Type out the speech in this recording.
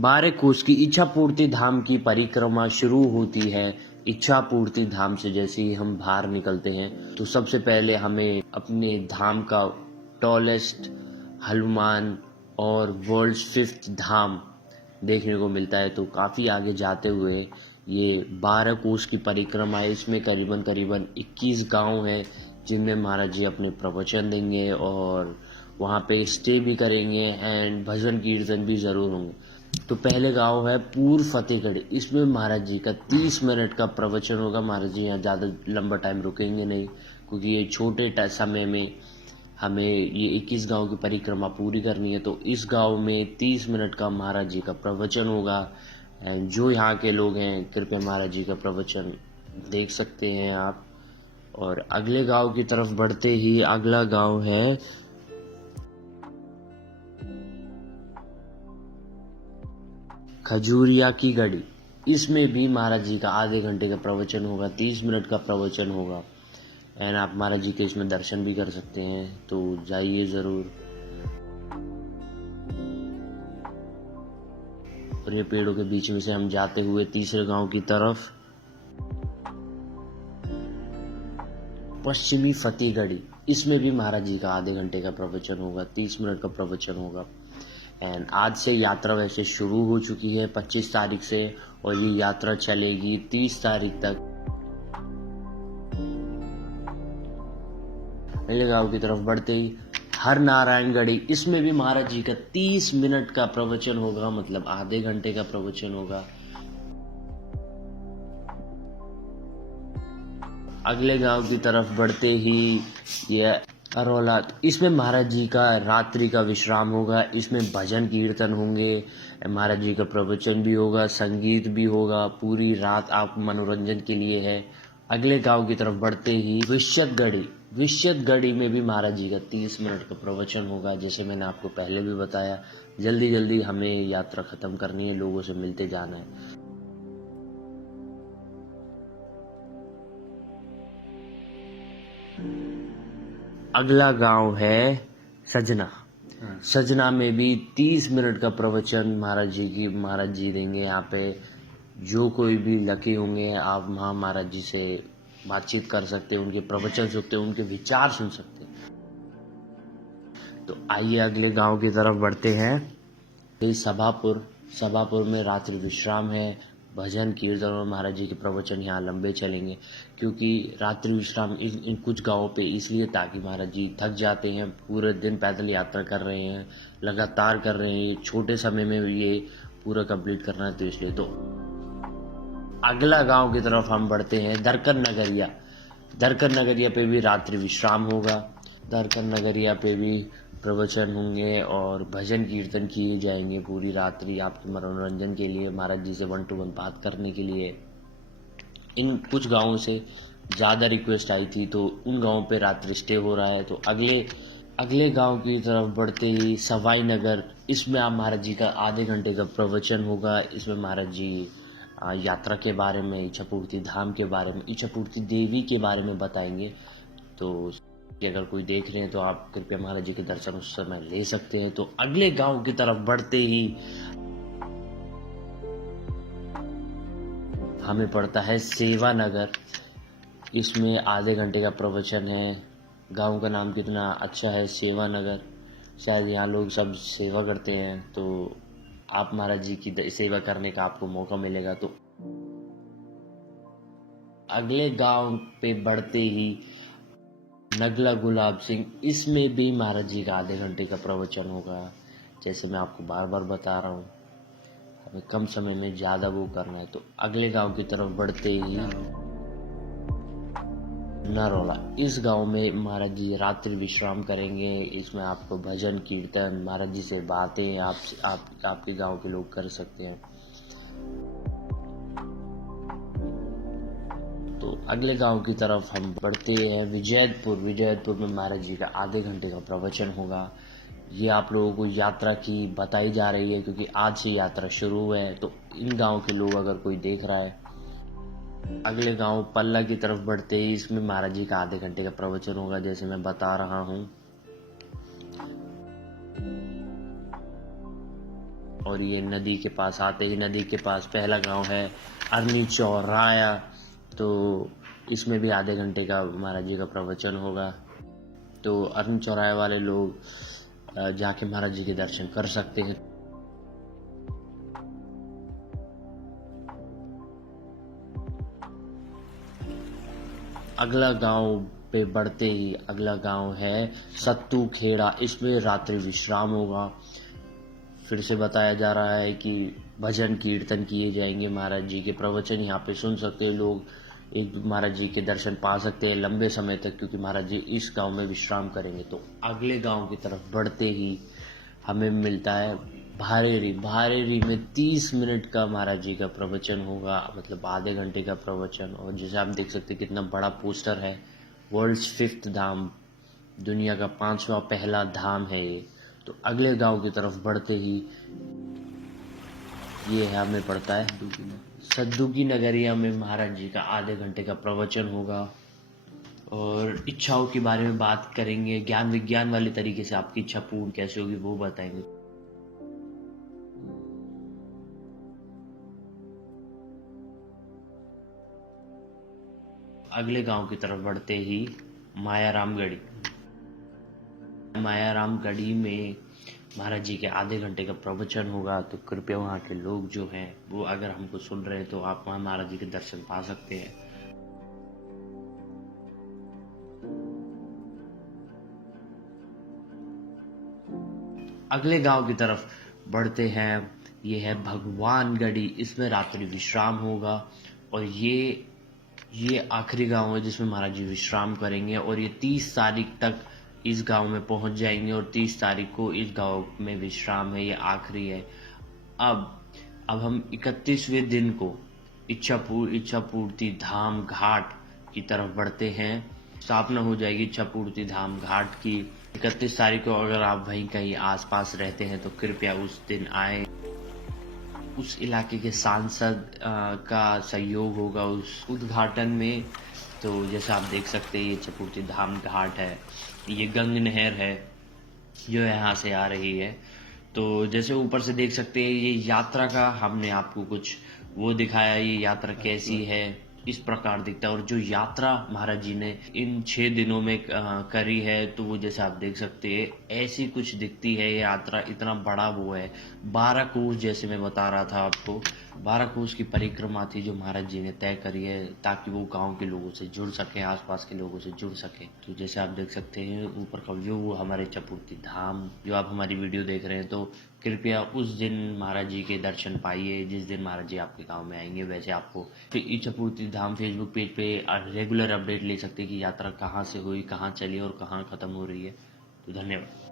12 कोस की इच्छा पूर्ति धाम की परिक्रमा शुरू होती है। इच्छा पूर्ति धाम से जैसे ही हम बाहर निकलते हैं तो सबसे पहले हमें अपने धाम का टॉलेस्ट हनुमान और वर्ल्ड्स 5th धाम देखने को मिलता है। तो काफ़ी आगे जाते हुए ये 12 कोस की परिक्रमा है। इसमें करीबन करीबन 21 गांव हैं जिनमें महाराज जी अपने प्रवचन देंगे और वहाँ पे स्टे भी करेंगे एंड भजन कीर्तन भी ज़रूर होंगे। तो पहले गांव है पूर्व फतेहगढ़। इसमें महाराज जी का 30 मिनट का प्रवचन होगा। महाराज जी यहाँ ज़्यादा लंबा टाइम रुकेंगे नहीं क्योंकि ये छोटे समय में हमें ये 21 गांव की परिक्रमा पूरी करनी है। तो इस गांव में 30 मिनट का महाराज जी का प्रवचन होगा एंड जो यहाँ के लोग हैं कृपया महाराज जी का प्रवचन देख सकते हैं आप। और अगले गांव की तरफ बढ़ते ही अगला गांव है खजूरिया की गढ़ी। इसमें भी महाराज जी का आधे घंटे का प्रवचन होगा, 30 मिनट का प्रवचन होगा एंड आप महाराज जी के इसमें दर्शन भी कर सकते हैं। तो जाइए ज़रूर। और ये पेड़ों के बीच में से हम जाते हुए तीसरे गांव की तरफ पश्चिमी फतेहगढ़ी। इसमें भी महाराज जी का आधे घंटे का प्रवचन होगा, 30 मिनट का प्रवचन होगा एंड आज से यात्रा वैसे शुरू हो चुकी है 25 तारीख से और ये यात्रा चलेगी 30 तारीख तक। अगले गांव की तरफ बढ़ते ही हर नारायणगढ़ी। इसमें भी महाराज जी का 30 मिनट का प्रवचन होगा, मतलब आधे घंटे का प्रवचन होगा। अगले गांव की तरफ बढ़ते ही ये अरोला। इसमें महाराज जी का रात्रि का विश्राम होगा। इसमें भजन कीर्तन होंगे, महाराज जी का प्रवचन भी होगा, संगीत भी होगा, पूरी रात आप मनोरंजन के लिए है। अगले गांव की तरफ बढ़ते ही विश्यतगढ़ी। विश्यतगढ़ी में भी महाराज जी का 30 मिनट का प्रवचन होगा। जैसे मैंने आपको पहले भी बताया, जल्दी जल्दी हमें यात्रा खत्म करनी है, लोगों से मिलते जाना है। अगला गांव है सजना। सजना में भी 30 मिनट का प्रवचन महाराज जी देंगे। यहाँ पे जो कोई भी लकी होंगे आप वहाँ महाराज जी से बातचीत कर सकते हैं, उनके प्रवचन सुनते हैं, उनके विचार सुन सकते हैं। तो आइए अगले गांव की तरफ बढ़ते हैं। ये सभापुर। सभापुर में रात्रि विश्राम है, भजन कीर्तन और महाराज जी के प्रवचन यहाँ लंबे चलेंगे क्योंकि रात्रि विश्राम इन कुछ गांवों पे इसलिए ताकि महाराज जी थक जाते हैं, पूरे दिन पैदल यात्रा कर रहे हैं, लगातार कर रहे हैं, छोटे समय में ये पूरा कंप्लीट करना है, तो इसलिए। तो अगला गांव की तरफ हम बढ़ते हैं दरकन नगरिया। दरकन नगरिया पे भी रात्रि विश्राम होगा। दरकन नगरिया पे भी प्रवचन होंगे और भजन कीर्तन किए जाएंगे पूरी रात्रि आपके मनोरंजन के लिए, महाराज जी से 1 to 1 बात करने के लिए। इन कुछ गांवों से ज़्यादा रिक्वेस्ट आई थी तो उन गांवों पे रात्रि स्टे हो रहा है। तो अगले गांव की तरफ बढ़ते ही सवाई नगर। इसमें आप महाराज जी का आधे घंटे का प्रवचन होगा। इसमें महाराज जी यात्रा के बारे में, इच्छा पूर्ति धाम के बारे में, इच्छा पूर्ति देवी के बारे में बताएंगे। तो अगर कोई देख रहे हैं तो आप कृपया महाराज जी के दर्शन उस समय ले सकते हैं। तो अगले गांव की तरफ बढ़ते ही हमें पड़ता है सेवा नगर। इसमें आधे घंटे का प्रवचन है। गांव का नाम कितना अच्छा है, सेवा नगर। शायद यहाँ लोग सब सेवा करते हैं तो आप महाराज जी की सेवा करने का आपको मौका मिलेगा। तो अगले गांव पे बढ़ते ही नगला गुलाब सिंह। इसमें भी महाराज जी का आधे घंटे का प्रवचन होगा। जैसे मैं आपको बार बार बता रहा हूँ, हमें कम समय में ज़्यादा वो करना है। तो अगले गांव की तरफ बढ़ते ही नरौला। इस गांव में महाराज जी रात्रि विश्राम करेंगे। इसमें आपको भजन कीर्तन, महाराज जी से बातें आपके गांव के लोग कर सकते हैं। तो अगले गांव की तरफ हम बढ़ते हैं विजयपुर। विजयपुर में महाराज जी का आधे घंटे का प्रवचन होगा। ये आप लोगों को यात्रा की बताई जा रही है क्योंकि आज से यात्रा शुरू है। तो इन गांव के लोग अगर कोई देख रहा है। अगले गांव पल्ला की तरफ बढ़ते ही इसमें महाराज जी का आधे घंटे का प्रवचन होगा, जैसे मैं बता रहा हूँ। और ये नदी के पास आते ही नदी के पास पहला गांव है अरनी चौराया। तो इसमें भी आधे घंटे का महाराज जी का प्रवचन होगा। तो अरनी चौराया वाले लोग जाके महाराज जी के दर्शन कर सकते हैं। अगला गांव पे बढ़ते ही अगला गांव है सत्तू खेड़ा। इसमें रात्रि विश्राम होगा। फिर से बताया जा रहा है कि भजन कीर्तन किए जाएंगे, महाराज जी के प्रवचन यहाँ पे सुन सकते हैं लोग, एक महाराज जी के दर्शन पा सकते हैं लंबे समय तक, क्योंकि महाराज जी इस गांव में विश्राम करेंगे। तो अगले गांव की तरफ बढ़ते ही हमें मिलता है भारेरी। भारेरी में 30 मिनट का महाराज जी का प्रवचन होगा, मतलब आधे घंटे का प्रवचन। और जैसे आप देख सकते हैं कितना बड़ा पोस्टर है, वर्ल्ड्स 5th धाम, दुनिया का 5वां पहला धाम है ये। तो अगले गांव की तरफ बढ़ते ही ये है हमें पड़ता है सद्दू की नगरिया में महाराज जी का आधे घंटे का प्रवचन होगा। और इच्छाओं के बारे में बात करेंगे, ज्ञान विज्ञान वाले तरीके से आपकी इच्छा पूर्ण कैसे होगी वो बताएंगे। अगले गांव की तरफ बढ़ते ही मायारामगढ़ी। मायारामगढ़ी में महाराज जी के आधे घंटे का प्रवचन होगा। तो कृपया वहाँ के लोग जो हैं वो अगर हमको सुन रहे हैं तो आप वहाँ महाराज जी के दर्शन पा सकते हैं। अगले गांव की तरफ बढ़ते हैं, ये है भगवानगढ़ी। इसमें रात्रि विश्राम होगा और ये आखिरी गांव है जिसमें महाराज जी विश्राम करेंगे। और ये 30 तारीख तक इस गांव में पहुंच जाएंगे और 30 तारीख को इस गांव में विश्राम है, ये आखिरी है। अब हम 31वें दिन को इच्छापूर्ति धाम घाट की तरफ बढ़ते हैं। स्थापना हो जाएगी इच्छापूर्ति धाम घाट की 31 तारीख को। अगर आप वहीं कहीं आसपास रहते हैं तो कृपया उस दिन आए। उस इलाके के सांसद का सहयोग होगा उस उद्घाटन में। तो जैसा आप देख सकते हैं ये इच्छापूर्ति धाम घाट है, ये गंग नहर है जो यहाँ से आ रही है। तो जैसे ऊपर से देख सकते हैं ये यात्रा का हमने आपको कुछ वो दिखाया, ये यात्रा कैसी है, इस प्रकार दिखता है। और जो यात्रा महाराज जी ने इन 6 दिनों में करी है तो वो जैसे आप देख सकते हैं ऐसी कुछ दिखती है। ये यात्रा इतना बड़ा वो है, 12 कोस जैसे मैं बता रहा था आपको, 12 कोस की परिक्रमा थी जो महाराज जी ने तय करी है ताकि वो गांव के लोगों से जुड़ सके, आसपास के लोगों से जुड़ सके। तो जैसे आप देख सकते हैं ऊपर का व्यू वो हमारे इच्छापूर्ति धाम, जो आप हमारी वीडियो देख रहे हैं। तो कृपया उस दिन महाराज जी के दर्शन पाइए जिस दिन महाराज जी आपके गांव में आएंगे। वैसे आपको इच्छापूर्ति धाम फेसबुक पेज पे रेगुलर अपडेट ले सकते हैं कि यात्रा कहाँ से हुई, कहाँ चली और कहाँ खत्म हो रही है। तो धन्यवाद।